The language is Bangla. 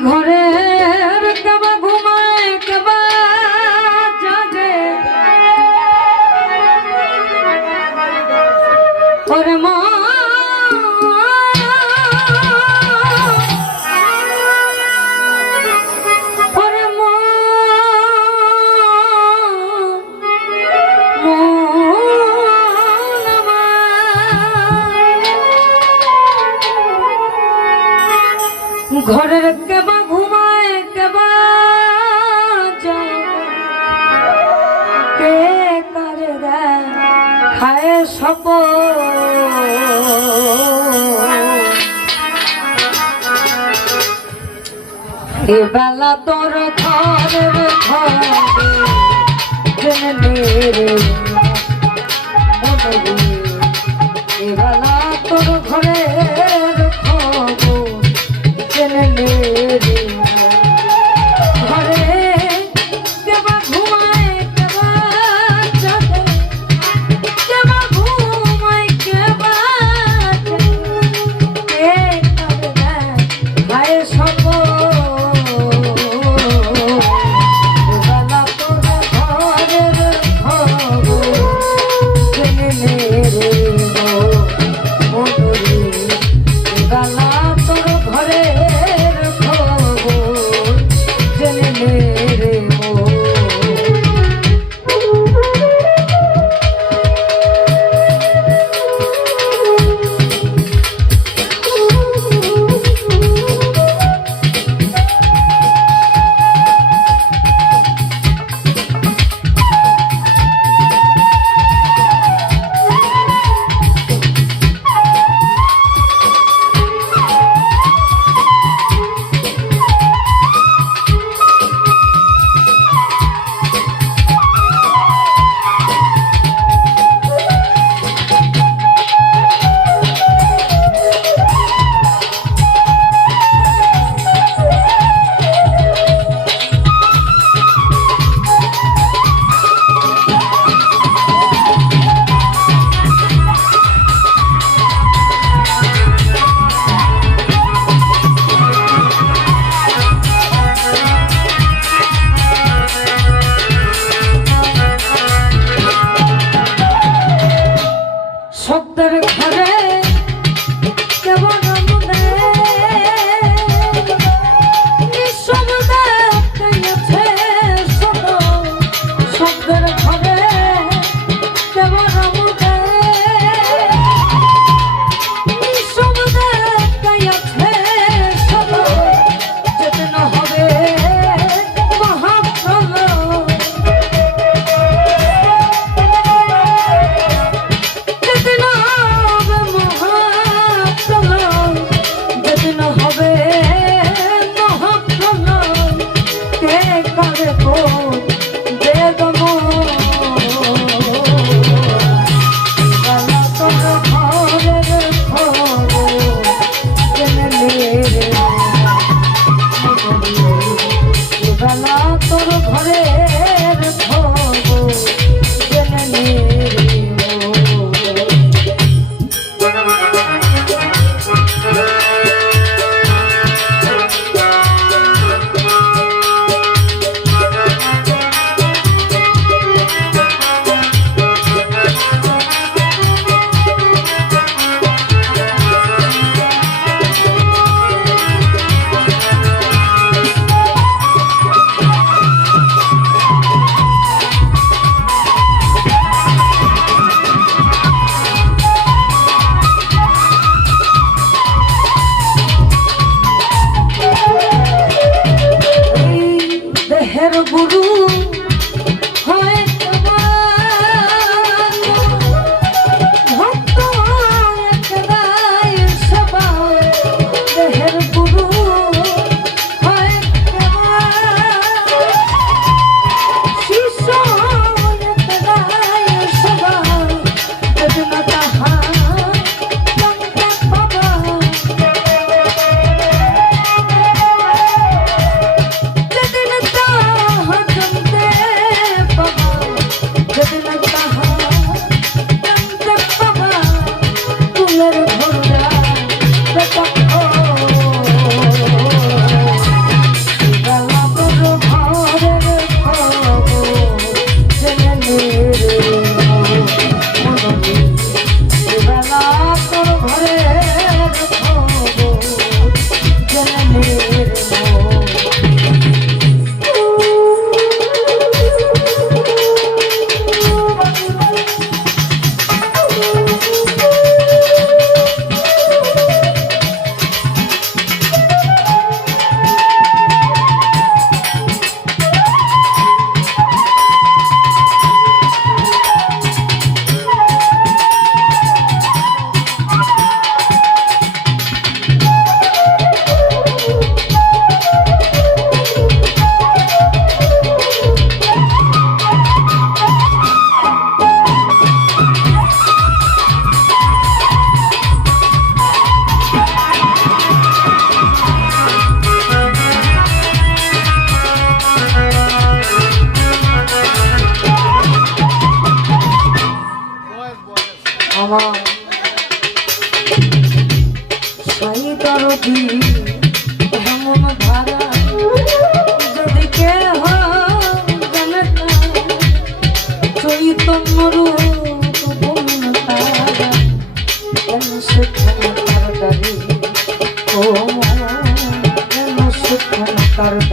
ঘরের সপ এবেলা তোর ঘরের ঘরে দরদি এমন ধারা যদি কেহ জানে না চৈতন্য রূপ ভূমিতা কেন সেখানে তার ও কেন